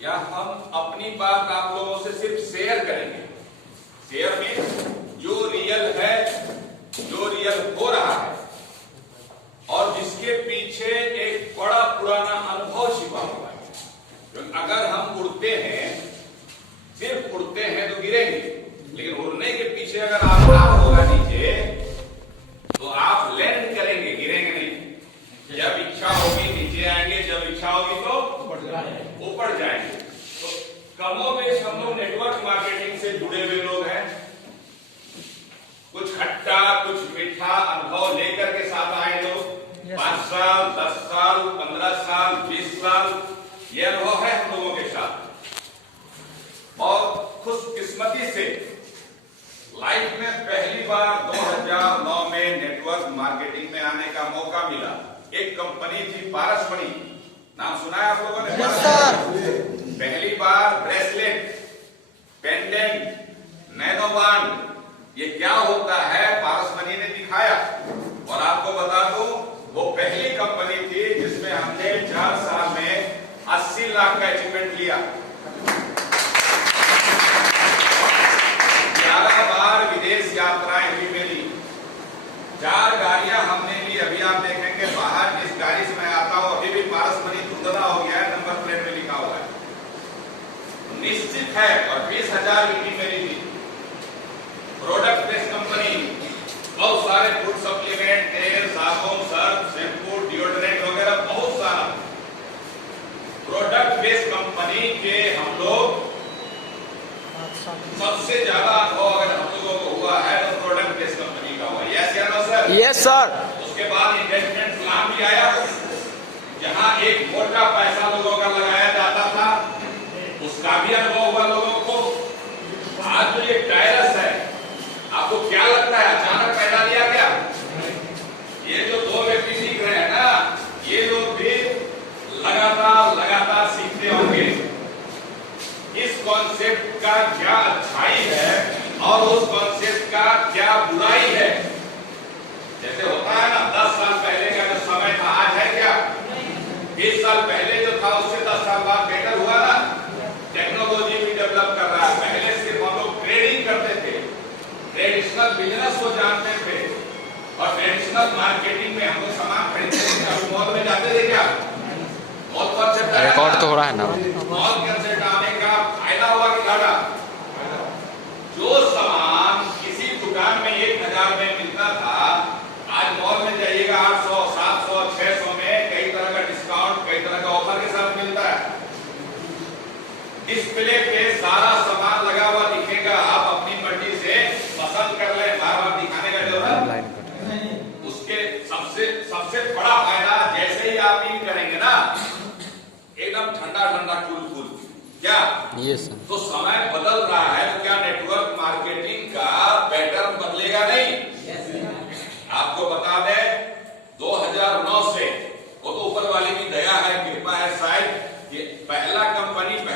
या हम अपनी बात आप लोगों से सिर्फ शेयर करेंगे। शेयर में जो रियल है, जो रियल हो रहा है और जिसके पीछे एक बड़ा पुराना अनुभव छिपा हुआ है। क्योंकि अगर हम उड़ते हैं, सिर्फ उड़ते हैं तो गिरेंगे, लेकिन उड़ने के पीछे अगर आधार होगा नीचे तो आप लैंड करेंगे, गिरेंगे नहीं। जब इच्छा होगी नीचे आएंगे, जब इच्छा होगी तो ऊपर जाएंगे। तो कमोबेश हम लोग नेटवर्क मार्केटिंग से जुड़े हुए लोग हैं। कुछ खट्टा कुछ मीठा अनुभव लेकर के साथ आए लोग। 5 साल 10 साल 15 साल 20 साल ये अनुभव है हम लोगों के साथ। और खुशकिस्मती से लाइफ में पहली बार 2009 में नेटवर्क मार्केटिंग में आने का मौका मिला। एक कंपनी थी पारसमणि, नाम सुना है आप लोगों ने? पहली बार ब्रेसलेट, पेंडेंट, नैनोबांड, ये क्या होता है पारसमणि ने दिखाया। और आपको बता दूं वो पहली कंपनी थी जिसमें हमने 4 साल में 80 लाख का अचीवमेंट लिया। 11 बार विदेश यात्राएं हुई मेरी, 4 गाड़ियां हमने ली। अभी आप देखेंगे बाहर जिस गाड़ी से मैं आता हूं अभी भी पारसमणि धुंधला हो गया है, नंबर प्लेट में लिखा हुआ है। निश्चित है। और 20,000 मीटिंग मेरी थी। प्रोडक्ट बेस्ड कंपनी, बहुत सारे फूड सप्लीमेंट, तेल, साबुन, सर्फ, शैम्पू, डिओड्रेंट वगैरह बहुत सारा। प्रोडक्ट बेस्ड कंपनी के हम लोग सबसे ज्यादा अनुभव अगर हम लोगों को हुआ है तो प्रोडक्ट बेस्ड कंपनी का हुआ। यस या नो सर? Yes sir. उसके बाद इन्वेस्टमेंट प्लान भी आया, जहां एक मोटा पैसा लोगों का लगाया जाता था, उसका भी अनुभव हुआ लोगों को। आज जो ये टायरस है, आपको क्या लगता है अचानक पैदा लिया गया? ये जो 2 व्यक्ति सीख रहे हैं ना, ये लोग भी लगातार लगातार सीखते होंगे इस कॉन्सेप्ट का क्या अच्छाई है और उस कॉन्सेप्ट का क्या बुराई है। जैसे होता है ना, 10 साल पहले का जो समय था आज है क्या? 20 साल पहले जो था उससे 10 साल बाद बेटर हुआ ना। टेक्नोलॉजी भी डेवलप कर रहा है। पहले सिर्फ हम लोग ट्रेडिंग करते थे, ट्रेडिशनल बिजनेस को जानते थे और ट्रेडिशनल मार्केटिंग में हम लोग सामान खरीदते थे। मॉल में जाते थे क्या? मॉल कॉन्सेप्ट रिकॉर्ड तो हो रहा है ना। मॉल कॉन्सेप्ट आने का फायदा हुआ कि घाटा? जो सामान किसी दुकान में 1000 में मिलता था, आज मॉल में जाइएगा 800 700 600 में कई तरह का डिस्काउंट, कई तरह का ऑफर के साथ मिलता है। डिस्प्ले पे सारा सामान लगा हुआ दिखेगा, आप अपनी मर्जी से पसंद कर ले, बार बार दिखाने का जरूरत नहीं। उसके सबसे बड़ा फायदा, जैसे ही आप इन करेंगे ना, एकदम ठंडा ठंडा कूल कूल। क्या यस सर। तो समय बदल रहा है, तो क्या नेटवर्क मार्केटिंग का पैटर्न बदलेगा नहीं? आपको बता दें 2009 से, वो तो ऊपर वाले की दया है, कृपा है शायद, ये पहला कंपनी में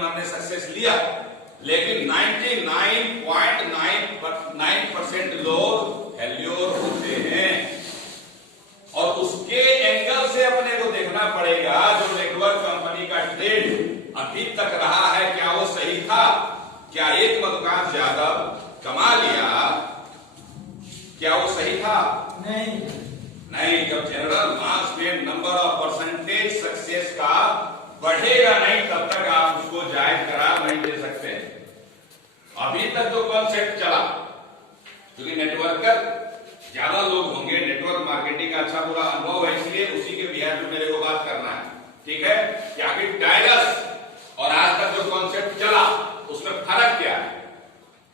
हमने सक्सेस लिया, लेकिन 99.99% लोग फेल्योर होते हैं। और उसके एंगल से अपने को देखना पड़ेगा, जो नेटवर्क कंपनी का ट्रेड अभी तक रहा है, क्या वो सही था? क्या एक मधुकांत यादव कमा लिया, क्या वो सही था? नहीं। जब जनरल मार्क्स में नंबर ऑफ परसेंटेज सक्सेस का बढ़ेगा नहीं, तब तक आप उसको जायज करार नहीं दे सकते। अभी तक जो कॉन्सेप्ट चला, क्योंकि नेटवर्कर ज्यादा लोग होंगे, नेटवर्क मार्केटिंग का अच्छा पूरा अनुभव है, इसलिए उसी के बिहार में मेरे को बात करना है। ठीक है? कि आखिर टायरस और आज तक जो कॉन्सेप्ट चला उसमें फर्क क्या है?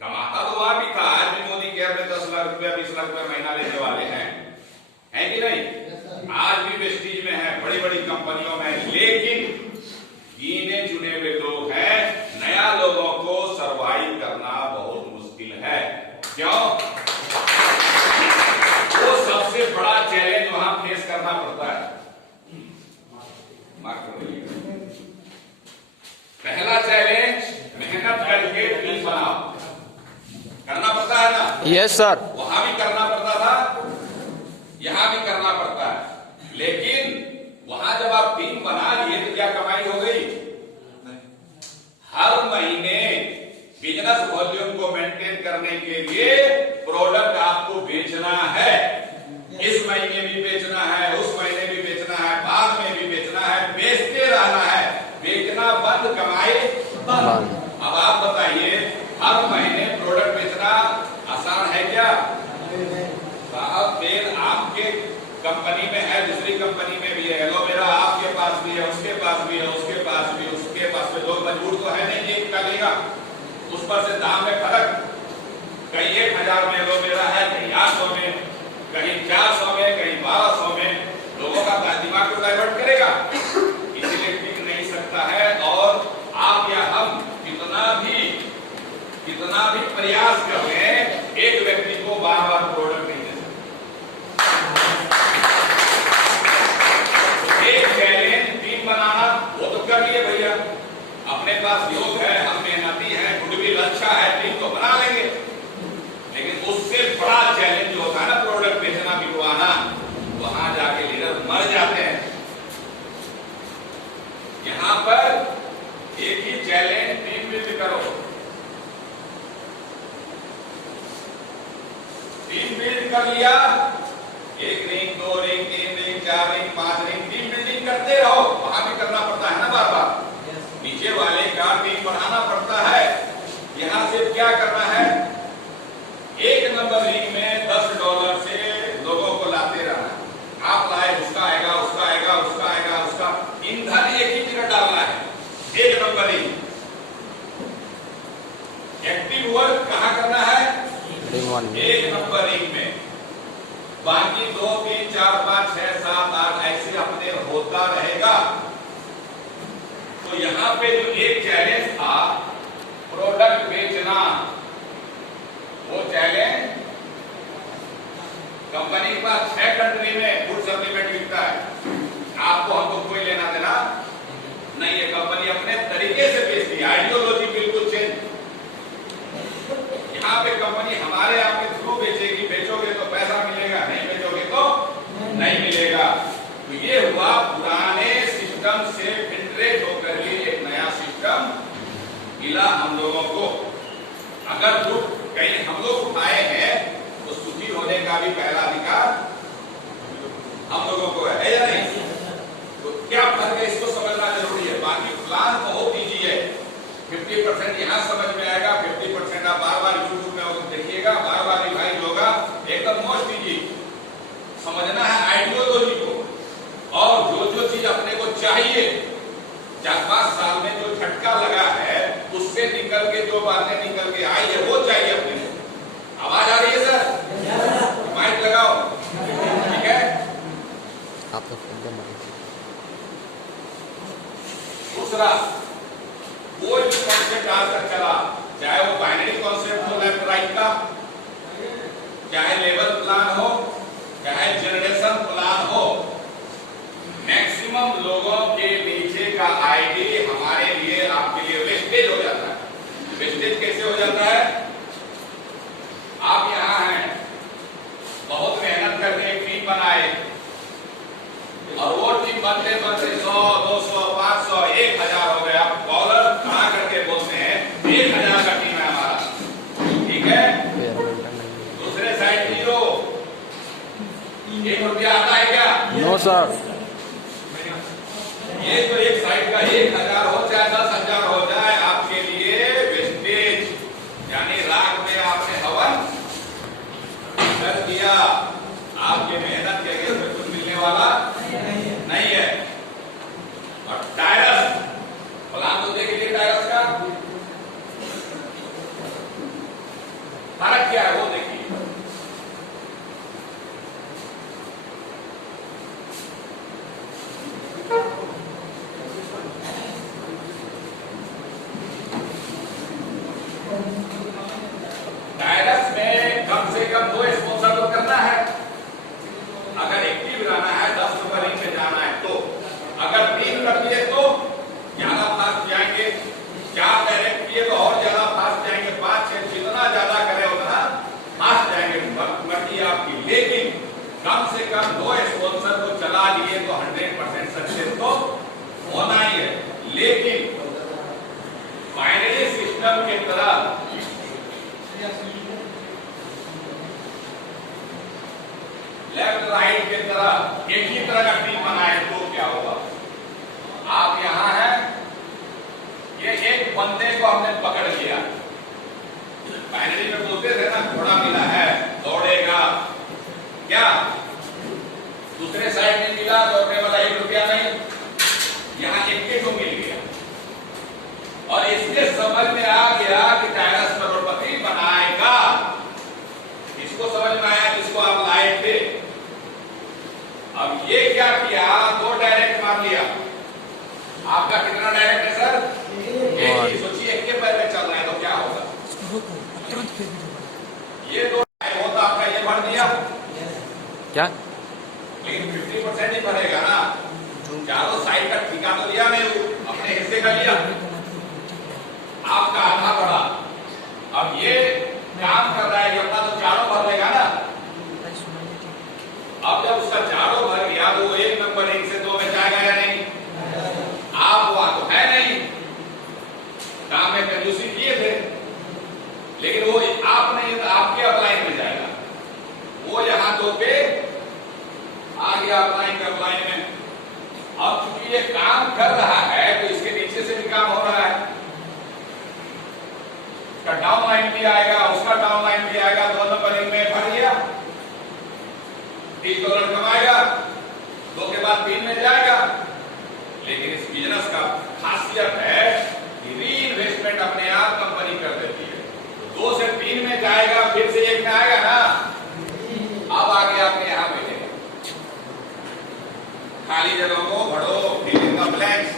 कमाता तो वहां भी था, आज भी मोदी केयर में 10 लाख रुपया 20 लाख रुपया महीना लेने वाले हैं, है कि नहीं? आज भी वेस्टीज में है, बड़ी बड़ी कंपनियों में, लेकिन गिने चुने हुए लोग हैं। नया लोगों को सरवाइव करना बहुत मुश्किल है। क्यों? वो सबसे बड़ा चैलेंज वहां फेस करना पड़ता है। पहला चैलेंज, मेहनत करके टीम बनाओ, करना पड़ता है ना? Yes sir. वहां भी करना पड़ता था, यहां भी करना पड़ता है, लेकिन वहां जब आप टीम बना वॉल्यूम को मेंटेन करने के लिए प्रोडक्ट आपको बेचना है। इस महीने भी बेचना है, उस महीने भी बेचना है, बाद में भी बेचना है, बेचते रहना है। बेचना बंद, कमाई बंद। अब आप बताइए, हर महीने प्रोडक्ट बेचना आसान है क्या? साहब तेल आपके कंपनी में है, दूसरी कंपनी में भी है, एलोवेरा आपके पास भी है, उसके पास भी है, उसके पास भी, उसके पास भी। लोग मजबूर तो है नहीं एक का लेगा, उस पर से दाम में फर्क, कहीं 1000 में एलोवेरा है, कहीं 800 में, कहीं 400 में, कहीं 1200 में। लोगों का दिमाग को डाइवर्ट करेगा, इसीलिए टिक नहीं सकता है। और आप या हम कितना भी प्रयास कर लें, एक व्यक्ति को बार बार प्रोडक्ट नहीं दे सकते। एक चैलेंज टीम बनाना वो तो कर लिए भैया, अपने पास योग है, हम मेहनती हैं, गुडविल अच्छा है, टीम तो बना लेंगे। लेकिन उससे बड़ा चैलेंज जो होता है ना प्रोडक्ट बेचना, बिकवाना, वहां जाके लीडर मर जाते हैं। यहां पर एक ही चैलेंज टीम बिल्ड करो। टीम बिल्ड कर लिया, 1 ring, 2 ring, 3 ring, 4 ring, 5 ring, team building करते रहो। वहां भी करना पड़ता है ना बार बार, नीचे वाले का टीम बढ़ाना पड़ता है। यहां से क्या करना है, 1 नंबर रिंग में $10 से लोगों को लाते रहना। आप लाए, उसका आएगा, उसका आएगा, उसका आएगा, उसका ईंधन एक ही जगह डालना है। 1 नंबर रिंग। एक्टिव वर्क कहां करना है? 1 नंबर रिंग में। बाकी 2, 3, 4, 5, 6, 7, 8 ऐसे अपने होता रहेगा। तो यहां पे जो एक चैलेंज था प्रोडक्ट बेचना, वो चैलेंज कंपनी के पास 6 कंट्री में फूड सप्लीमेंट बिकता है। आपको हमको कोई लेना देना नहीं है, कंपनी अपने तरीके से बेचती है, आइडियोलॉजी बिल्कुल चेंज। यहाँ पे कंपनी हमारे आपके थ्रू बेचेगी, बेचोगे तो पैसा मिलेगा, नहीं बेचोगे तो नहीं मिलेगा। तो ये हुआ पुराने सिस्टम से फिल्ट्रेट होकर के एक नया सिस्टम मिला हम लोगों को। अगर दुख कहीं हम लोग उठाए हैं तो सुखी होने का भी पहला अधिकार हम लोगों को है या नहीं? तो क्या फर्क है, इसको समझना जरूरी है। बाकी प्लान बहुत ईजी है, 50% यहाँ समझ में आएगा, 50% आप बार बार यूट्यूब में देखिएगा, बार बार रिवाइज होगा। एकदम मोस्ट ईजी समझना है आइडियोलॉजी को, और जो जो चीज अपने को चाहिए 4-5 साल में जो झटका लगा है उससे निकल के जो बातें निकल के आई है वो चाहिए अपने को। आवाज आ रही है सर? माइक लगाओ, ठीक है? आप तो दूसरा, कोई भी कॉन्सेप्ट आज तक चला, चाहे वो बाइनरी कॉन्सेप्ट हो लेफ्ट राइट का, चाहे लेवल प्लान हो, चाहे जनरेशन प्लान हो, मैक्सिमम लोगों के नीचे का आईडी हमारे लिए, आपके लिए वेस्टेज हो जाता है। वेस्टेज कैसे हो जाता है? आप यहां हैं, बहुत मेहनत करके एक टीम बनाए, और वो टीम बनते बनते 100, 200, 500, 1000 हो गया। आप कॉलर खड़ा करके बोलते हैं 1000 का टीम है हमारा, ठीक है? दूसरे साइड 0, 1 रुपया आता है क्या? No sir. ये तो एक साइड का 1000 हो चाहे 10,000 हो जाए, आपके लिए वेस्टेज, यानी राख में आपने हवन कर दिया। आपके मेहनत के अगेंस्ट में कुछ मिलने वाला नहीं है। और टायरस प्लान तो देख लीजिए, टायरस का फर्क क्या है वो देखिए। तरह का टीम बनाए तो क्या होगा? आप यहां हैं, ये एक बंदे को हमने पकड़ लिया, फाइनली में बोलते थे ना घोड़ा मिला है दौड़ेगा, क्या दूसरे साइड में मिला दौड़ने वाला 1 रुपया नहीं, यहां 1 को मिल गया और इसके समझ में आ गया कि टायरस करोड़पति बनाएगा। इसको समझ में आया जिसको आप लाए थे। अब ये क्या किया, 2 डायरेक्ट मार लिया। आपका कितना डायरेक्ट है सर? एक ही। सोचिए एक के पैर में चल रहा है तो क्या होगा? ये 2 होता आपका ये भर दिया क्या? लेकिन 50% ही भरेगा ना, चारों साइड का ठिका तो लिया नहीं, अपने हिस्से का लिया, आपका आधा बढ़ा। अब ये काम कर रहा है कि अपना तो चारों भर लेगा ना। अब जब उसका चारों भर गया तो वो 1 नंबर 1 से 2 में जाएगा या नहीं? आप वहां तो है नहीं, काम में कंजूसी किए थे, लेकिन वो आपने आपके अपलाइन में जाएगा, वो यहां 2 पे आ गया अपलाइन का अपलाइन में। अब चूंकि ये काम कर रहा है तो इसके नीचे से भी काम हो रहा है, उसका डाउन लाइन भी आएगा, उसका डाउन लाइन भी आएगा, 2 नंबर 1 में भर गया, $30 कमाएगा, 2 के बाद 3 में जाएगा। लेकिन इस बिजनेस का खासियत है कि री इन्वेस्टमेंट अपने आप कंपनी कर देती है, 2 से 3 में जाएगा, फिर से 1 में आएगा ना, अब आगे आपने यहां मिलेगा। खाली जगहों को भरो, फिल इन द ब्लैंक्स।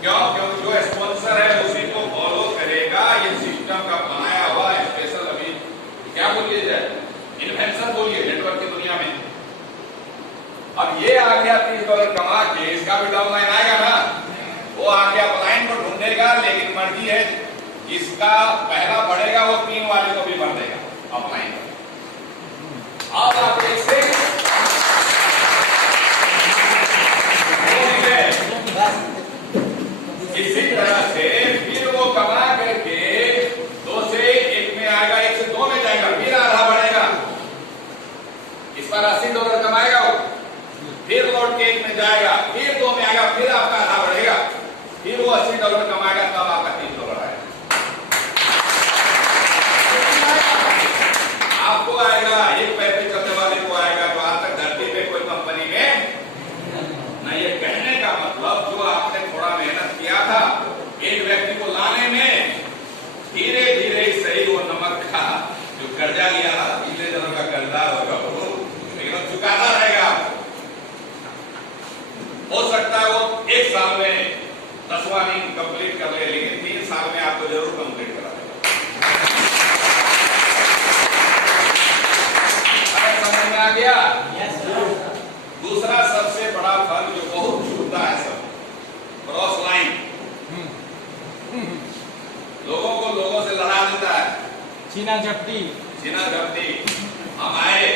क्यों? क्योंकि जो स्पॉन्सर है उसी को फॉलो करेगा। ये सिस्टम का बनाया हुआ स्पेशल, अभी क्या बोलिए जाए, इन्वेंशन बोलिए नेटवर्क की दुनिया में। अब ये आ गया $30 कमा के, इसका भी डाउन लाइन आएगा ना, वो आके अपलाइन को ढूंढेगा, लेकिन मर्जी है जिसका पहला बढ़ेगा वो 3 वाले को भी भर देगा अपलाइन। अब आप इससे इसी तरह से फिर वो कमा करके 2 से 1 में आएगा, 1 से 2 में जाएगा, फिर आधा बढ़ेगा, इस पर $80 कमाएगा वो, फिर लौट के 1 में जाएगा, फिर 2 में आएगा, फिर आपका आधा बढ़ेगा, फिर वो $80 कमाएगा, तब आपका $30 आएगा। आपको आएगा, एक पैर पे चलने वाले को आएगा, जो आज तक धरती पे कोई कंपनी में नहीं। ये कहने का मतलब जो आपने थोड़ा मेहनत किया था एक व्यक्ति को लाने में, धीरे धीरे सही वो नमक का जो कर्जा लिया था, 3 जनों का कर्जा होगा वो, लेकिन वो चुकाता रहेगा। हो सकता है वो 1 साल में 10वां दिन कंप्लीट कर ले, लेकिन 3 साल में आपको जरूर कंप्लीट करा देगा। समझ में आ गया? दूसरा सबसे बड़ा फर्क जो बहुत छूटता है सब, क्रॉस लाइन। लोगों को लोगों से लड़ा देता है, छीना झपटी। हम आए,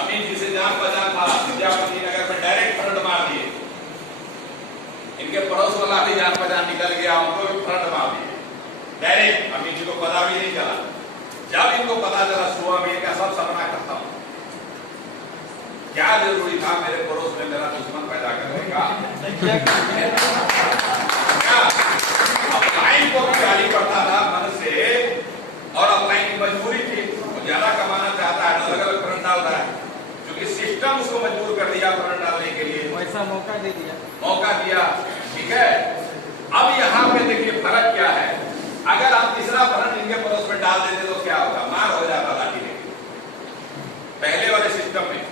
अमीन जी से जान पहचान था, विद्यापति नगर में डायरेक्ट फ्रंट मार दिए, इनके पड़ोस वाला भी जान पहचान निकल गया, उनको भी फ्रंट मार दिए डायरेक्ट। अमीन जी को पता भी नहीं चला, जब इनको पता चला सुबह में इनका सब सपना खत्म। क्या जरूरी था मेरे पड़ोस में मेरा दुश्मन पैदा करने का? अपलाइन को भी गाली पड़ता था मन से, और अपलाइन की मजबूरी थी, वो ज्यादा कमाना चाहता है, अलग अलग फ्रंट डालता है, क्योंकि सिस्टम उसको मजबूर कर दिया फ्रंट डालने के लिए, वैसा मौका दिया। ठीक है। अब यहाँ पे देखिए फर्क क्या है, अगर आप तीसरा फ्रंट इनके पड़ोस में डाल देते तो क्या होगा? मार हो जाता लाठी लेके। पहले वाले सिस्टम में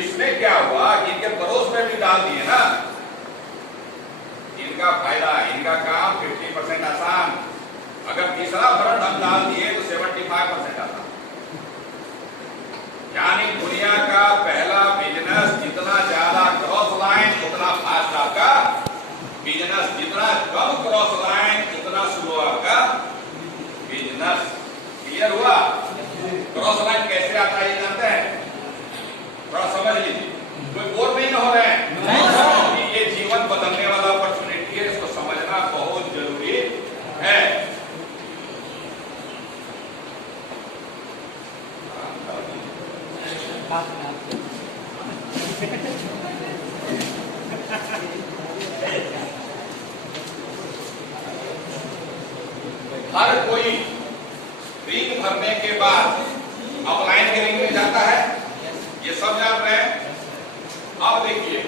इसमें क्या हुआ कि इनके पड़ोस में भी डाल दिए ना, इनका फायदा, इनका काम 50% आसान। अगर तीसरा फ्रंट हम डाल दिए तो 75% आसान। यानी दुनिया का पहला बिजनेस जितना ज्यादा क्रॉस लाइन उतना फास्ट आपका बिजनेस, जितना कम क्रॉस लाइन उतना स्लो आपका बिजनेस। क्लियर हुआ? क्रॉस लाइन कैसे आता है ये जानते हैं? थोड़ा समझ लीजिए, कोई बोर नहीं हो रहे हैं। हर कोई रिंग भरने के बाद अपलाइन के रिंग में जाता है, ये सब जान रहे हैं। अब देखिए,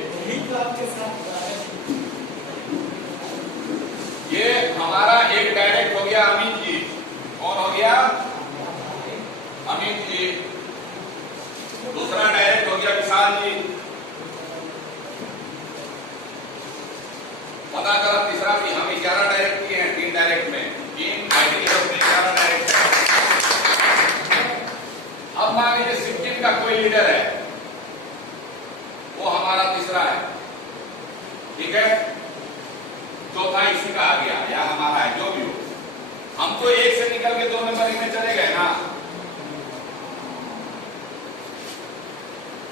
ये हमारा एक डायरेक्ट हो गया अमित जी। कौन हो गया? अमित जी। दूसरा डायरेक्ट हो गया विशाल जी। पता चला तीसरा भी, हम 11 डायरेक्ट किए हैं, 3 डायरेक्ट में, 3 आईटी में 11 डायरेक्ट। अब मान लीजिए सिक्किम का कोई लीडर है, वो हमारा तीसरा है, ठीक है। चौथा इसी का आ गया या हमारा है, जो भी हो। हम तो एक से निकल के 2 नंबर में चले गए ना,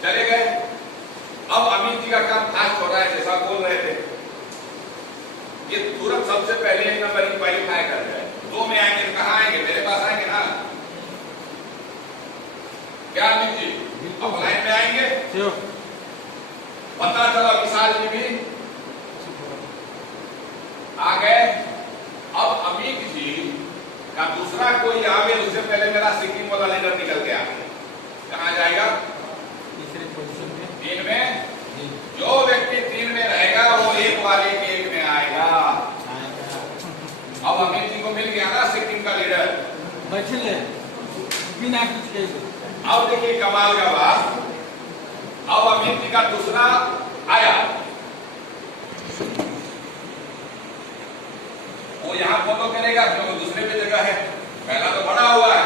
चले गए। अब अमित जी का काम फास्ट हो रहा है, जैसा बोल रहे थे, ये तुरंत सबसे पहले 1 नंबर क्वालिफाई कर जाए। 2 में आएंगे तो कहाँ आएंगे? मेरे पास आएंगे ना। क्या अमित जी अपलाइन में आएंगे? पता चला विशाल जी भी आ गए। अब अमित जी का दूसरा कोई आगे, उससे पहले मेरा सिक्किम वाला लीडर निकल के आ गया। कहाँ जाएगा? तीसरे पोजीशन में, 3 में। जो व्यक्ति 3 में रहेगा वो 1 वाले के 1 में आएगा। अब अमित जी को मिल गया ना सिक्किम का लीडर, बैठे बिना कुछ कहे। अब देखिए कमाल का बात, अब अमित जी का दूसरा आया, वो यहां फॉलो करेगा क्योंकि दूसरे पे जगह है, पहला तो बड़ा हुआ है।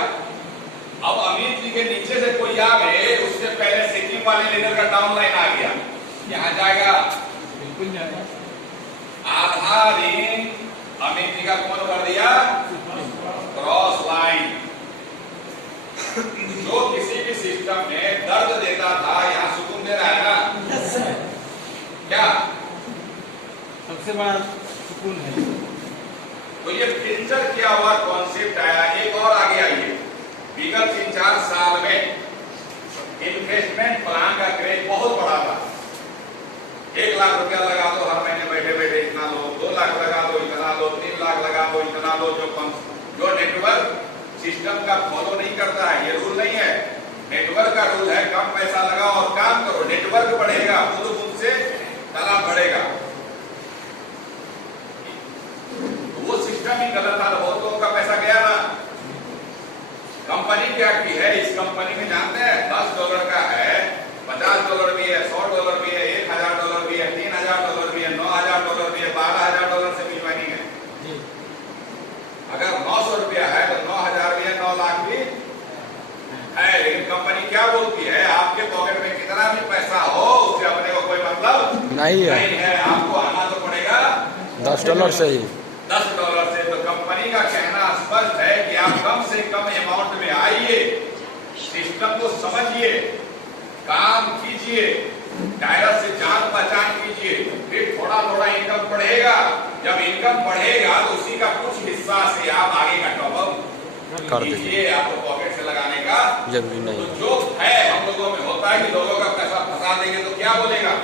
अब अमित जी के नीचे से कोई आवे, उससे पहले सिक्किम वाले लीडर का डाउन लाइन आ गया, यहां जाएगा? बिल्कुल जाएगा। आधा रिंग अमित जी का कौन भर दिया? Cross line. जो किसी भी सिस्टम में दर्द देता था, यहां सुकून दे रहा है ना? क्या सबसे बड़ा सुकून है। तो ये फिल्टर किया हुआ कॉन्सेप्ट आया। एक और आगे आइए, विगत 3-4 साल में इन्वेस्टमेंट प्लान का क्रेज बहुत बड़ा था। 1 लाख रुपया लगा दो हर महीने बैठे बैठे इतना लो, 2 लाख लगा दो इतना लो, 3 लाख लगा दो इतना लो। जो नेटवर्क सिस्टम का फॉलो नहीं करता है, ये रूल नहीं है। नेटवर्क का रूल है कम पैसा लगाओ और काम करो, नेटवर्क बढ़ेगा, खुद से तालाब बढ़ेगा। वो सिस्टम ही गलत था, बहुत लोगों का पैसा गया ना। कंपनी क्या की है, इस कंपनी में जानते हैं $10 का है, $50 भी है, $100 भी है, $1000 भी है, $3000 भी है, $9000 भी है, $12000 से भी ज्वाइनिंग है। अगर 900 रुपया है तो 9000 भी है, 9 लाख भी है। लेकिन कंपनी क्या बोलती है, आपके पॉकेट में कितना भी पैसा हो उससे अपने को कोई मतलब नहीं है। आपको आना तो पड़ेगा $10 से ही, $10 से। तो कंपनी का कहना स्पष्ट है कि आप कम से कम अमाउंट में आइए, सिस्टम को समझिए, काम कीजिए, डायरेक्ट से जान पहचान कीजिए, फिर थोड़ा थोड़ा इनकम बढ़ेगा। जब इनकम बढ़ेगा तो उसी का कुछ हिस्सा से आप आगे का टॉपअप कर दीजिए, आपको पॉकेट से लगाने का जरूरी नहीं। तो जो है हम लोगों में होता है कि लोगों का पैसा फंसा देंगे तो क्या बोलेगा,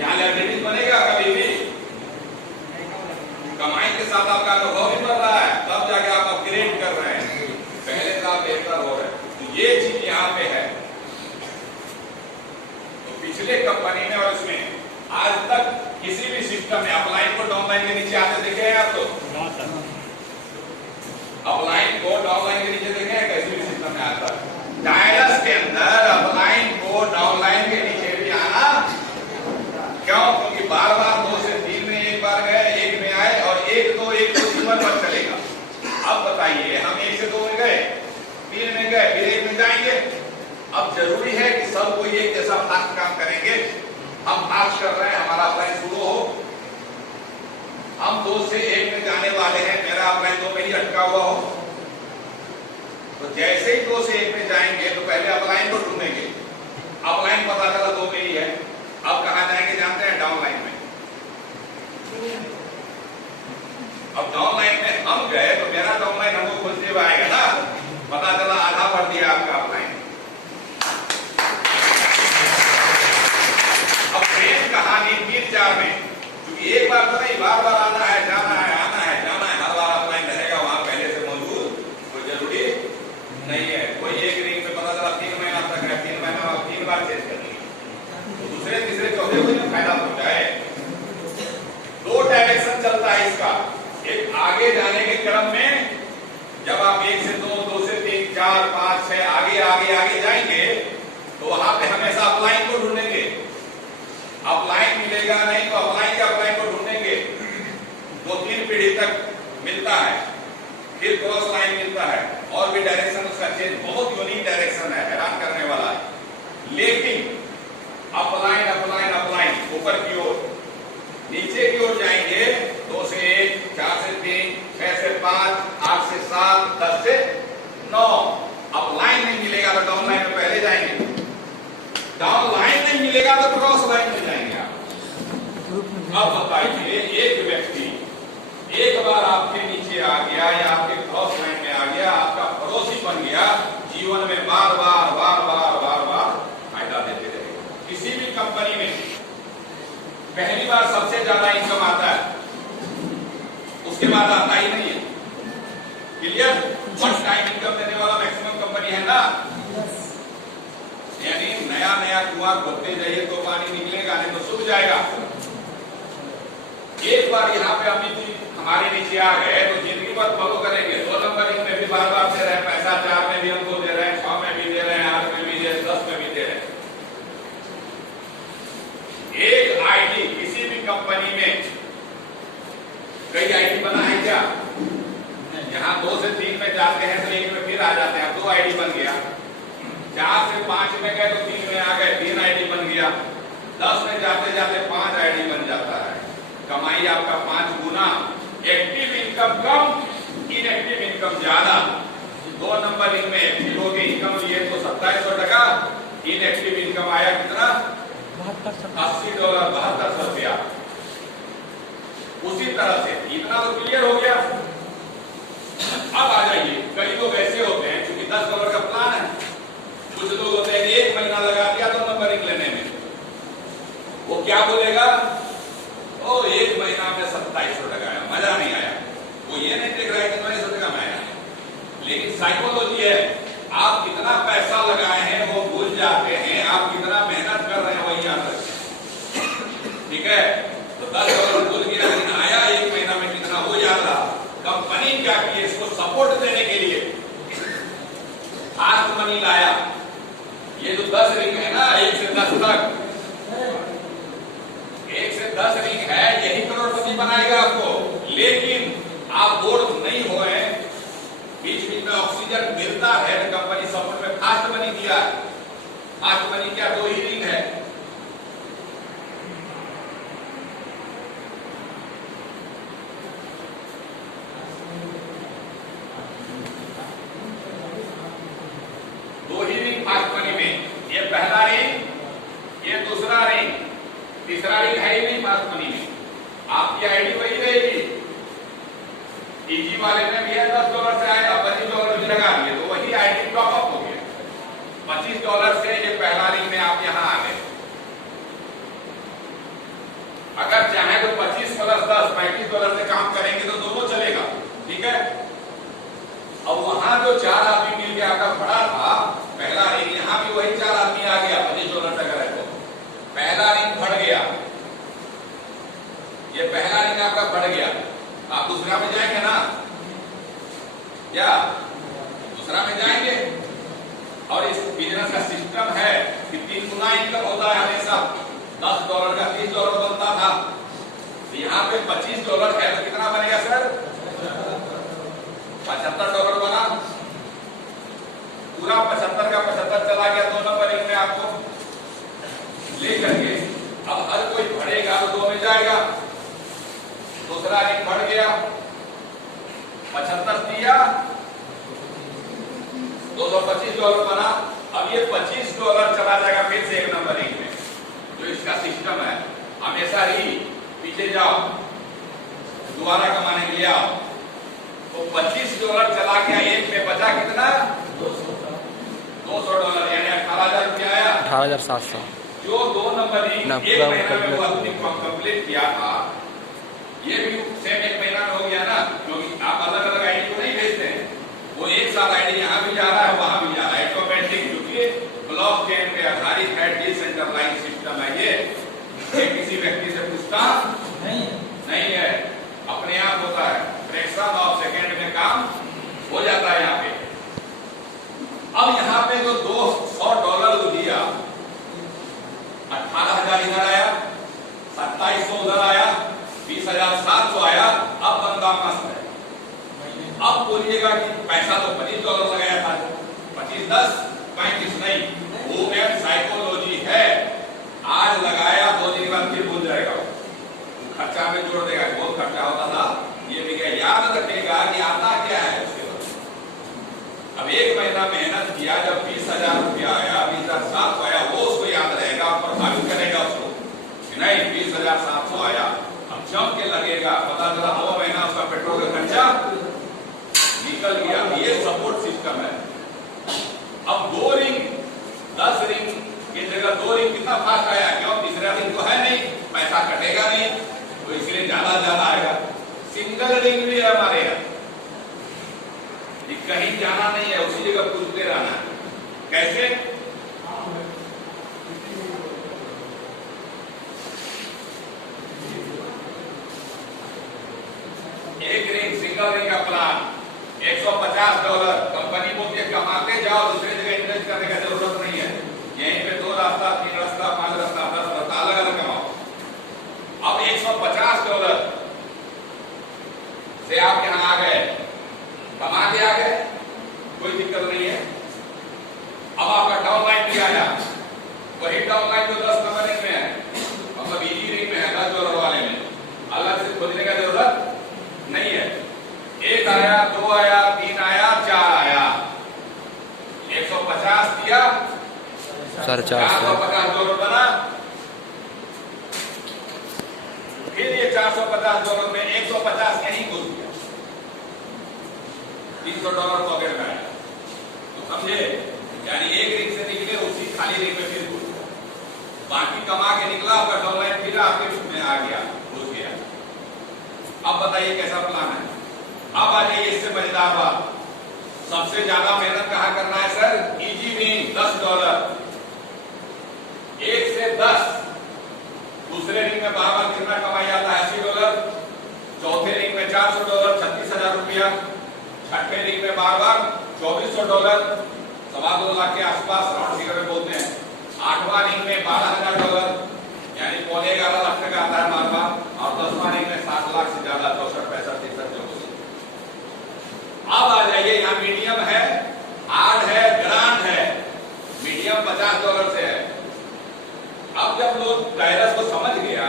यहाँ लाइबिलिटीज बनेगा। कभी भी कमाई के साथ आपका अनुभव भी बढ़ रहा है, तब जाके आप अपग्रेड कर रहे हैं, पहले से आप बेहतर हो रहे हैं। तो ये चीज यहाँ पे है। तो पिछले कंपनी में और इसमें आज तक किसी भी सिस्टम में अपलाइन को डाउनलाइन के नीचे आते देखे हैं आप? तो अपलाइन को डाउनलाइन के नीचे देखे हैं किसी भी सिस्टम में आता है? डायलस के अंदर अपलाइन को डाउनलाइन के नीचे भी आना क्यों? क्योंकि बार बार 2 से 3 में एक बार गए, 1 में आए और 1 2 जीवन भर चलेगा। अब बताइए, हम 1 से 2 में गए, 3 में गए, फिर 1 में जाएंगे। अब जरूरी है कि सब कोई एक जैसा फास्ट काम करेंगे। हम फास्ट कर रहे हैं, हमारा अपलाइन शुरू हो, हम 2 से 1 में जाने वाले हैं, मेरा अपलाइन 2 में ही अटका हुआ हो, तो जैसे ही 2 से 1 में जाएंगे तो पहले अपलाइन को ढूंढेंगे। अपलाइन पता चला 2 में ही है, अब कहां जाएंगे जानते हैं? डाउनलाइन में। अब डाउनलाइन में हम गए तो मेरा डाउनलाइन हमको खोजते हुए आएगा ना, पता चला आधा भर दिया आपका अपलाइन। अब प्रेम कहानी होते हुए ना फायदा पहुंचाए। दो डायरेक्शन चलता है इसका, एक आगे जाने के क्रम में जब आप 1 से 2, 2 से 3, 4, 5, 6 आगे आगे आगे जाएंगे तो वहां पे हमेशा अपलाइन को ढूंढेंगे। अपलाइन मिलेगा नहीं तो अपलाइन को ढूंढेंगे। 2-3 पीढ़ी तक मिलता है, फिर क्रॉस लाइन मिलता है और भी डायरेक्शन उसका चेंज, बहुत यूनिक डायरेक्शन है, हैरान करने वाला है। लेकिन अपलाइन अपलाइन अपलाइन ऊपर की ओर, नीचे की ओर जाएंगे 2 से 1, 4 से 3, 6 से 5, 8 से 7, 10 से 9। अपलाइन नहीं मिलेगा तो डाउन लाइन में पहले जाएंगे, डाउन लाइन नहीं मिलेगा तो क्रॉस लाइन में जाएंगे आप। अब बताइए, एक व्यक्ति एक बार आपके नीचे आ गया या आपके क्रॉस लाइन में आ गया, आपका पड़ोसी बन गया, जीवन में बार बार बार बार बार बार फायदा देते रहेगा। किसी भी कंपनी में पहली बार सबसे ज्यादा इनकम आता है, उसके बाद आता ही नहीं है। क्लियर? वन टाइम इनकम देने वाला मैक्सिमम कंपनी है ना, यानी नया नया कुआं खोदते जाइए तो पानी निकलेगा, नहीं तो सूख जाएगा। एक बार यहाँ पे अमित जी हमारे नीचे आ गए तो जिंदगी भर फॉलो करेंगे। 2 नंबर में भी बार बार दे रहे हैं पैसा, 4 में भी हमको दे रहे हैं, 6 में भी दे रहे हैं, 8 में भी दे रहे हैं, 10 में भी दे रहे हैं। एक आईडी किसी भी कंपनी में कई आईडी बना है क्या? यहाँ 2 से 3 में जाते हैं तो 1 में फिर आ जाते हैं, 2 आईडी बन गया। 4 से 5 में गए तो 3 में आ गए, 3 आईडी बन गया। 10 में जाते जाते 5 आईडी बन जाता है। कमाई आपका 5 गुना, एक्टिव इनकम कम, इनएक्टिव इनकम ज्यादा। 2 नंबर इनमें एक्टिव हो गई इनकम लिए तो 2700 टका, इनएक्टिव इनकम आया कितना? $80, $7200। उसी तरह से इतना तो क्लियर हो गया। अब आ जाइए, कई लोग ऐसे होते हैं क्योंकि $10 का प्लान है, कुछ लोग होते हैं 1 महीना लगा दिया 2 नंबर लेने में, वो क्या बोलेगा? ओ 1 महीना में 2700 लगाया, मजा नहीं आया। वो ये नहीं देख रहा है कि 900 टका में आया। लेकिन साइकोलॉजी है, आप कितना पैसा लगाए हैं वो भूल जाते हैं, आप कितना मेहनत कर रहे हैं वही याद रखें। ठीक है? तो $10 भूल गया, लेकिन आया 1 महीना में कितना वो याद रहा। कंपनी क्या की, इसको सपोर्ट देने के लिए फास्ट मनी लाया। ये जो 10 रिंग है ना, 1 से 10 तक, 1 से 10 रिंग है, यही करोड़पति बनाएगा आपको। लेकिन आप बोर नहीं हुए, बीच बीच में ऑक्सीजन मिलता है तो कंपनी सपोर्ट में फास्ट मनी दिया। फास्ट मनी क्या 2 ही रिंग है। फास्ट मनी में ये पहला रिंग, ये दूसरा रिंग, तीसरा रिंग है ही नहीं फास्ट मनी में। आपकी आईडी वही रहेगी। इजी वाले में भी है $10 से आएगा, $25 भी लगा दिए तो वही आईडी टॉप अप हो गया। $25 से ये पहला रिंग में आप यहाँ आ गए। अगर चाहे तो 25 + 10 $35 से काम करेंगे तो दोनों चलेगा। ठीक है? अब वहां जो 4 आदमी मिल के आपका खड़ा था, पहला रिंग, यहाँ भी वही 4 आदमी आ गया, $25 टका है तो पहला रिंग फट गया। ये पहला रिंग आपका फट गया, आप दूसरा में जाएंगे ना? क्या दूसरा में जाएंगे? और इस बिजनेस का सिस्टम है कि 3 गुना इनकम होता है हमेशा। $10 का $30 बनता था, यहाँ पे $25 है तो कितना बनेगा सर? $75 बना। पूरा 75 का 75 चला गया 2 नंबर में आपको लेकर के। अब हर कोई बढ़ेगा तो 2 में जाएगा। दूसरा रिंग बढ़ गया, 75 दिया, $225 बना। अब ये $25 चला जाएगा फिर से 1 नंबर रिंग में। जो इसका सिस्टम है, हमेशा ही पीछे जाओ, दोबारा कमाने के लिए आओ। तो $25 चला गया, 1 में बचा कितना? $200, यानी $18,000 आया। 18,700। जो 2 नंबर रिंग 1 महीना में वो अपनी कंप्लीट किया था, ये भी सेम 1 महीना में हो गया ना, क्योंकि आप अलग अलग आईडी को नहीं भेजते हैं। वो एक साथ आईडी यहाँ भी जा रहा है, वहां भी जा रहा है, ऑटोमेटिक, क्योंकि ब्लॉकचेन पे आधारित है, डिसेंट्रलाइज्ड सिस्टम है ये। उसका नहीं नहीं है, अपने आप होता है, फ्रैक्शन ऑफ सेकेंड में काम हो जाता है यहाँ पे। अब यहाँ पे जो $200 दिया, 18,000 इधर आया, 2700 उधर आया, 20,700 आया। अब बंदा मस्त है। अब बोलिएगा कि पैसा तो $25 लगाया था, 25 10 35 नहीं, वो मैम साइकोलॉजी है। आज लगाया, 2 दिन बाद फिर भूल जाएगा, खर्चा में जोड़ देगा, बहुत खर्चा होता था, ये भी क्या याद रखेगा कि आता क्या है उसके बाद। अब 1 महीना मेहनत किया, जब 20,000 रुपया आया, 20,700 आया, वो उसको याद रहेगा, प्रभावित करेगा उसको कि नहीं 20,700 आया। अब जम के लगेगा, पता चला 2 महीना उसका पेट्रोल का खर्चा निकल गया। ये सपोर्ट सिस्टम है। अब 2 रिंग 10 रिंग की जगह 2 रिंग कितना फास्ट आया, क्यों? तीसरा रिंग तो है नहीं, पैसा कटेगा नहीं, तो इसलिए ज्यादा आएगा। सिंगल रिंग भी है हमारे यहाँ, कहीं जाना नहीं है, उसी जगह पूछते रहना है। कैसे? एक रिंग, सिंगल रिंग का प्लान $150। कंपनी बोलती है कमाते जाओ, दूसरी जगह इन्वेस्ट करने का जरूरत नहीं है। यहीं पे 2 रास्ता, 3 रास्ता, 5 रास्ता, 10 रास्ता, अलग अलग कमाओ। अब $150 से आप यहां आ गए, कमा के आ गए, कोई दिक्कत नहीं है। अब आपका डाउनलाइन भी आया, वही डाउनलाइन जो 10 नंबर रिंग में है, मतलब इजी रिंग में है, 10 डॉलर वाले में, अलग से खोलने का जरूरत नहीं है। 1 आया, 2 आया, 3 आया, 4 आया, 150 दिया, $450 बना। फिर ये $450 में 150 यहीं घुस गया, $300 पॉकेट में आया। तो समझे, यानी एक रिंग से निकले, उसी खाली रिंग में फिर घुस गया, बाकी कमा के निकला, आपका डाउनलाइन फिर आपके में आ गया, घुस गया। अब बताइए कैसा प्लान है? अब आ जाइए इससे मजेदार बात, सबसे ज्यादा मेहनत कहाँ करना है सर? इजी रिंग $10, 1 से 10। दूसरे रिंग में बार कितना कमाई आता है? $80। चौथे रिंग में $400, 36,000 रुपया। छठे रिंग में बार $2,400, $2.25 लाख के आसपास, राउंड फिगर में बोलते हैं। 8वां रिंग में $12,000, यानी 11.5 लाख तक आता है बार। और 10वां रिंग में 7 लाख से ज्यादा, 64, 65, 63 जो। अब आ जाइए, यहाँ मीडियम है, हार्ड है, ग्रांड है। मीडियम $50 से है। अब जब लोग वायरस को समझ गया,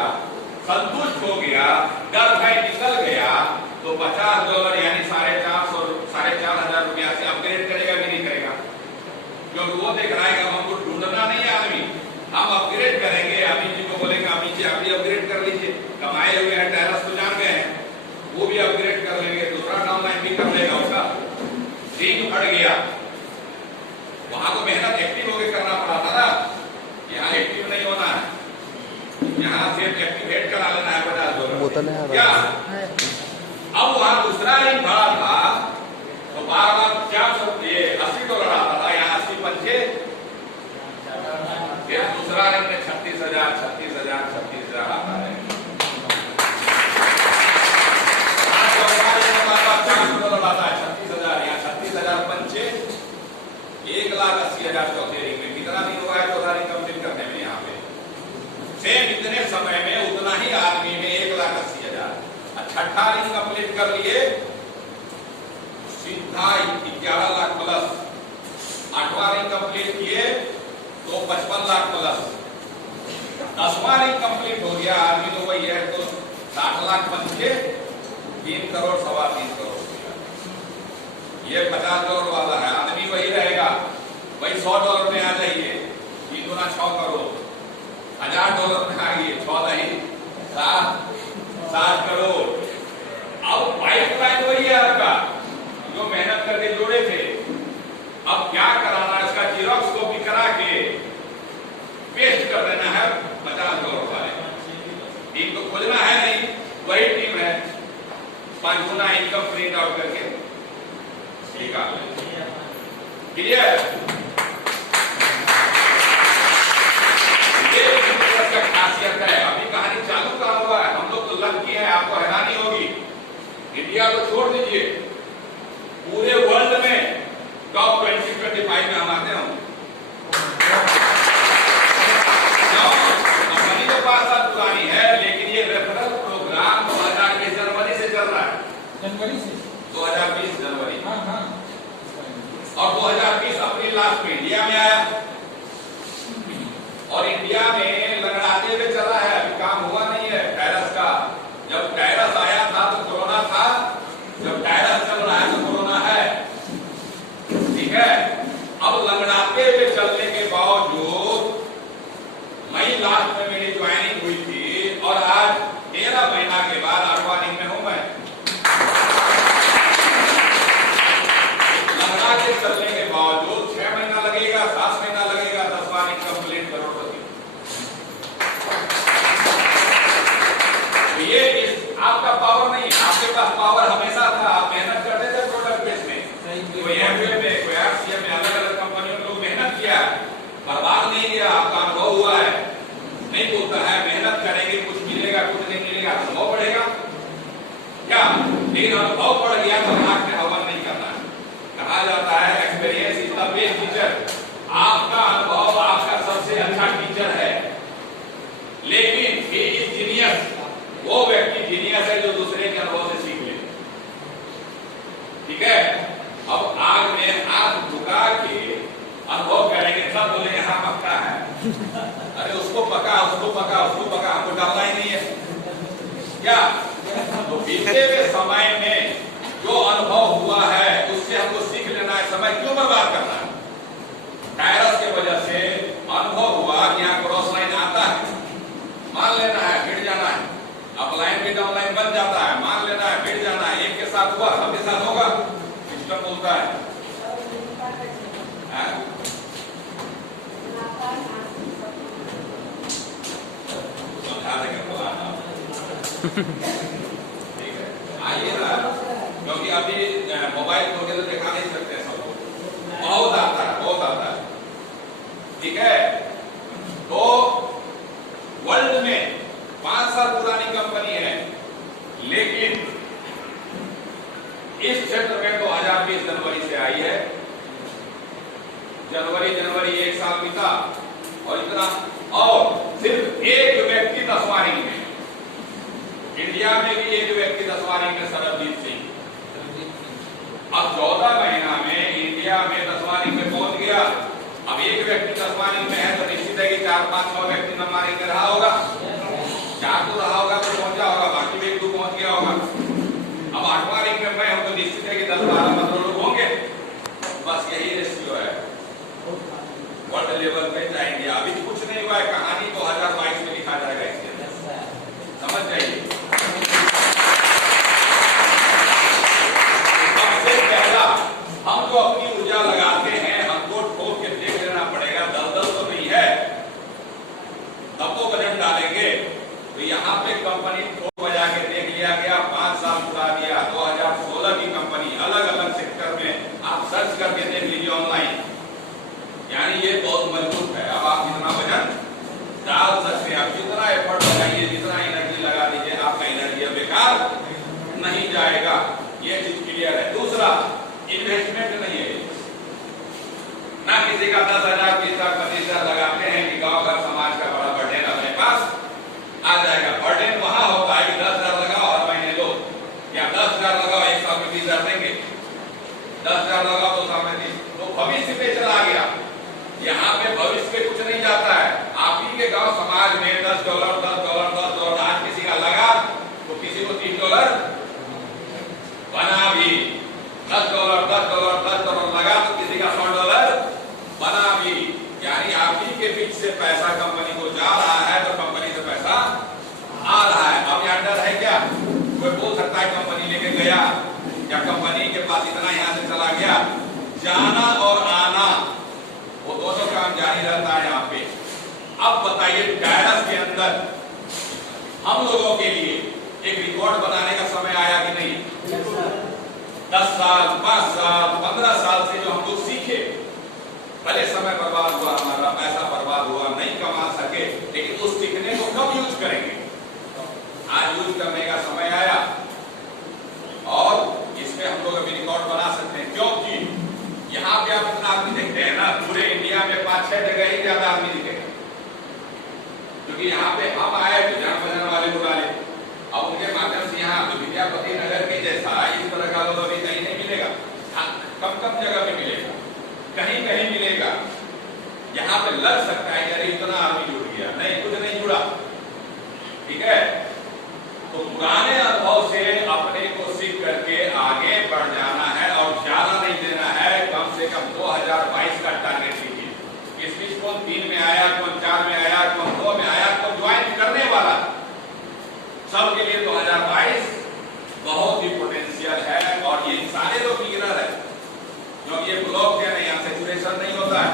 संतुष्ट हो गया, डर भय निकल गया, तो $50 यानी 4,500 रुपया से अपग्रेड करेगा भी नहीं करेगा? क्योंकि वो देख रहा है कि हमको ढूंढना नहीं है आदमी, हम अपग्रेड करेंगे। अभी जी को बोलेंगे अभी जी आप भी अपग्रेड कर लीजिए, कमाए हुए हैं, टेरस तो जान गए हैं, वो भी अपग्रेड कर लेंगे, दूसरा डाउनलाइन भी कर लेगा उसका। रिंग फट गया, वहां को मेहनत एक्टिव होकर करना पड़ा था ना, यहाँ एक्टिव नहीं होना है, यहाँ सिर्फ एक्टिवेट करा लेना है $50 क्या? अब वहां दूसरा रिंग भरा था, तो बार $80 आता था, यहाँ 80 पंचे, फिर दूसरा रिंग में 36,000 आता है। $400 आता है, 36,000, यहाँ 36,000 पंचे, 1,80,000 चौथे रिंग में। कितना दिन हुआ है चौथा रिंग कंप्लीट करने में? यहाँ पे सेम इतने समय में उतना ही आदमी में 1,80,000। छठा रिंग कंप्लीट कर लिए, सीधा 11 लाख प्लस। 8वां रिंग कंप्लीट किए तो 55 लाख प्लस। 10वां रिंग कंप्लीट हो गया, आदमी तो वही है, तो 60 लाख पंचे, 3 करोड़, 3.25 करोड़। ये $50 वाला है, आदमी वही रहेगा, वही $100 में आ जाइए, 3 गुना 6 करोड़, $1,000 में आ गई, 6 नहीं 7 करोड़। अब पाइपलाइन वही है आपका, जो मेहनत करके जोड़े थे। अब क्या कराना है? इसका जीरोक्स कॉपी करा के पेस्ट कर देना है $50 वाले। टीम को खोजना है नहीं, वही टीम है, 5 गुना इनकम प्रिंट आउट करके निकाल। क्लियर? ये खासियत है। अभी कहानी चालू कहा हुआ इंडिया को छोड़ दीजिए, पूरे वर्ल्ड में टॉप 20-25 में हम आते हैं। कंपनी तो 5 साल पुरानी है, लेकिन ये रेफरल प्रोग्राम 2020 जनवरी से चल रहा है। जनवरी से 2020 जनवरी। हाँ हाँ। और 2020 अप्रैल लास्ट में इंडिया में आया, और इंडिया में लंगड़ाते हुए चला है, अभी काम हुआ नहीं है वायरस का। जब वायरस आया था तो कोरोना था, जब वायरस चल रहा है तो कोरोना है, ठीक है। अब लंगड़ाते हुए चलने के बावजूद मई लास्ट में मेरी ज्वाइनिंग हुई थी, और आज 13 महीना के बाद 8वां दिन में हूं मैं। लंगड़ा के चलने के बावजूद 6 महीना लगेगा, 7 महीना लगेगा, 10वां दिन कंप्लीट करोड़पति। तो ये आपका पावर नहीं, आपके पास पावर हमेशा था, आप मेहनत करते थे प्रोडक्ट बेस में, कोई एमवे में, कोई आरसीएम में, अलग अलग कंपनियों में लोग मेहनत किया, बर्बाद नहीं किया, आपका अनुभव हुआ है। नहीं बोलता है मेहनत करेंगे कुछ मिलेगा, कुछ नहीं मिलेगा, अनुभव बढ़ेगा क्या? लेकिन अनुभव बढ़ गया तो नाक में हवन नहीं करना है। कहा जाता है experience is the best teacher. आपका अनुभव आपका सबसे अच्छा टीचर है, लेकिन ही इज जीनियस, वो व्यक्ति जीनियस है जो दूसरे के अनुभव से सीख ले। ठीक है, अब आग में हाथ झुका के अनुभव करेंगे, सब बोलेंगे हाँ पक्का है। अरे उसको पका, उसको पका, उसको पका, हमको डालना ही नहीं है क्या? तो बीते हुए समय में जो अनुभव हुआ है उससे हमको सीख लेना है, समय क्यों बर्बाद करना है? वायरस के वजह से अनुभव हुआ कि यहाँ क्रॉस लाइन आता है, मान लेना है, फिर जाना है, अपलाइन भी डाउनलाइन बन जाता है, मान लेना है, फिर जाना है। एक के साथ हुआ, सबके साथ होगा, सिस्टम बोलता है। समझा देंगे ठीक है, आइए ना, क्योंकि अभी मोबाइल खोल के तो दिखा नहीं सकते सबको, बहुत आता है, बहुत आता है। ठीक है, तो वर्ल्ड में 5 साल पुरानी कंपनी है, लेकिन इस क्षेत्र में 2020 जनवरी से आई है। जनवरी 1 साल बीता, और इतना, और सिर्फ एक व्यक्ति 10वां रैंक में, इंडिया में भी एक व्यक्ति 10वां रैंक में, सरबजीत सिंह। अब 14 महीना में इंडिया में 10वां रैंक में पहुंच गया। अब एक व्यक्ति 10वां रैंक में है तो निश्चित है कि 4-5-6 व्यक्ति 9वां रैंक में रहा होगा, 4 तो रहा होगा तो पहुंचा होगा, बाकी भी 1-2 पहुंच गया होगा। अब 8वां रैंक में मैं हूं तो निश्चित है कि 10-12-15 लोग होंगे। बस यही रेशियो है, वर्ल्ड लेवल पे जाएंगे। अभी कुछ नहीं हुआ है, कहानी 2022 में लिखा जाएगा, इसके समझ जाइए। सबसे पहला हम जो अपनी ऊर्जा लगाते हैं, हमको ठोक के देख लेना पड़ेगा, दलदल तो नहीं है, तब तो बजट डालेंगे। तो यहाँ पे कंपनी ठोक बजा के देख लिया गया, 5 साल पूरा दिया। 2016 की कंपनी, अलग अलग सेक्टर में आप सर्च करके देख लीजिए ऑनलाइन, यानी ये बहुत मजबूत है। अब आप जितना वजन डाल सकते हैं, आप जितना एफर्ट लगाइए, जितना एनर्जी लगा दीजिए, आपका एनर्जी बेकार नहीं जाएगा, ये चीज क्लियर है। दूसरा, इन्वेस्टमेंट नहीं है ना, किसी का 10,000 20,000 लगाते हैं कि गांव का समाज का बड़ा बर्डन अपने पास आ जाएगा। बर्डन वहां होता है कि 10,000 लगाओ हर महीने लो, या 10,000 लगाओ 1 साल में 20,000 देंगे, 10,000 लगाओ 2 साल में 30, तो भविष्य पे चला गया। यहाँ पे भविष्य पे कुछ नहीं जाता है। आप ही के गांव समाज में $10 आज किसी का लगा तो किसी को $3 बना भी, $10 लगा तो किसी का $100 बना भी। यानी आप ही के बीच से पैसा कंपनी को जा रहा है तो कंपनी से पैसा आ रहा है। अब यहाँ डर है क्या? कोई बोल सकता है कंपनी लेके गया या कंपनी के पास इतना यहाँ से चला गया, जाना और आना वो दोनों काम जारी रहता है यहाँ पे। अब बताइए, वायरस के अंदर हम लोगों के लिए एक रिकॉर्ड बनाने का समय आया कि नहीं? 10 साल, 5 साल, 15 साल से जो हम लोग सीखे, भले समय बर्बाद हुआ, हमारा पैसा बर्बाद हुआ, नहीं कमा सके, लेकिन उस सीखने को कब यूज करेंगे? आज यूज करने का समय आया। और है? तो पुराने अनुभव से अपने को सीख करके आगे बढ़ जाना है और ज्यादा नहीं देना है। कम से कम 2022 का टारगेट लीजिए। किस कौन 3 में आया, कौन 4 में आया, कौन 2 में आया, कौन ज्वाइन करने वाला, सबके लिए 2022 बहुत ही पोटेंशियल है। और ये सारे लोग क्लियर है, क्योंकि ये ब्लॉक क्या नहीं, यहाँ सेचुरेशन नहीं होता है।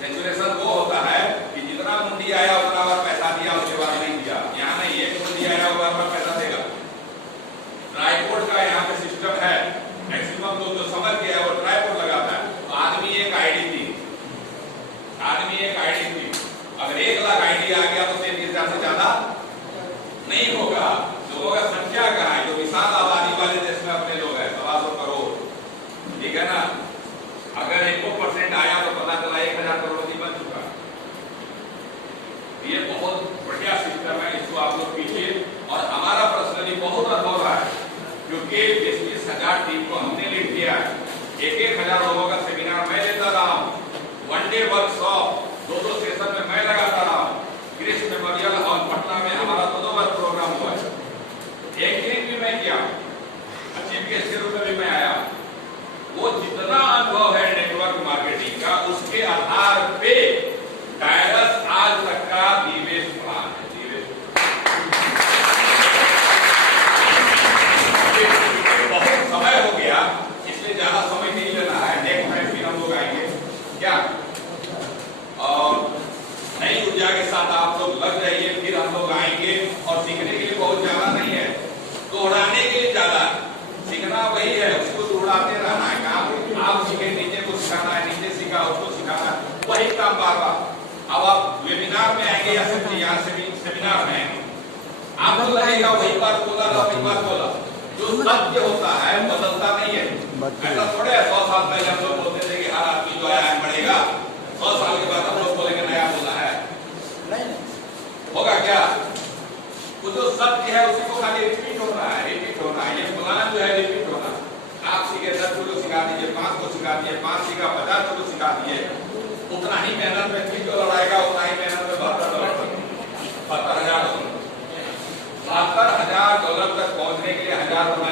सेचुरेशन वो होता है कि जितना मुंडी आया उतना बार पैसा दिया, उसके बाद नहीं दिया। यहाँ नहीं, एक मुंडी आया उतना बार पैसा देगा। ट्राईपोर्ट का यहाँ पे सिस्टम है, मैक्सिमम लोग जो समझ गया है वो ट्राईपोर्ट लगाता है। तो आदमी एक आईडी थी, अगर 1 लाख आईडी आ गया तो 33,000 से ज्यादा नहीं होगा। लोगों का संख्या कहाँ है? जो विशाल आबादी वाले देश में अपने लोग हैं 125 करोड़, ठीक है ना। अगर 1% आया तो पता चला 1,000 करोड़ की बन चुका। ये बहुत बढ़िया सिस्टम है, इसको आप लोग कीजिए। और हमारा पर्सनली बहुत अनुभव रहा है, क्योंकि 20,000 टीम को हमने लीड किया है। 1,000 लोगों का सेमिनार मैं लेता रहा हूँ, 1 डे वर्कशॉप 2 सेशन में मैं लगाता रहा हूँ। ग्रीष्म मेमोरियल हॉल पटना में हमारा 2 बार प्रोग्राम हुआ है। एक भी मैं किया, चीफ गेस्ट के रूप में भी मैं आया। वो जितना अनुभव है नेटवर्क मार्केटिंग का, उसके आधार पे डायरस आज तक का निवेश प्लान है। बहुत समय हो गया, इसलिए ज्यादा समय नहीं लेना है। नेक्स्ट टाइम फिर हम लोग आएंगे क्या, और नई ऊर्जा के साथ आप लोग लग जाइए। फिर हम लोग आएंगे और सीखने के लिए बहुत ज्यादा नहीं है, दोहराने के लिए ज्यादा। सीखना वही है, उसको दोहराते रहना है। काम आप सीखे, नीचे को सिखाना है, नीचे सीखा उसको सिखाना है, वही काम बार बार। अब आप वेबिनार में आएंगे या फिर यहाँ से भी सेमिनार में आएंगे, आपको लगेगा वही बात बोला, वही बात बोला। जो सत्य होता है बदलता नहीं है। ऐसा थोड़े 100 साल पहले हम लोग बोलते थे कि हर आदमी जो आया बढ़ेगा, 100 साल के बाद हम लोग बोलेंगे नया बोला है, नहीं होगा क्या? वो जो सत्य है उसी को खाली रिपीट होना है। ये प्लान जो है रिपीट होना। आप सीखे 10 को सिखा दीजिए, 5 को सिखा दीजिए, 5 सीखा 50 को सिखा दीजिए। उतना ही मेहनत में ठीक जो लड़ाएगा, उतना ही मेहनत में $72,000 तक पहुंचने के लिए 1000 होना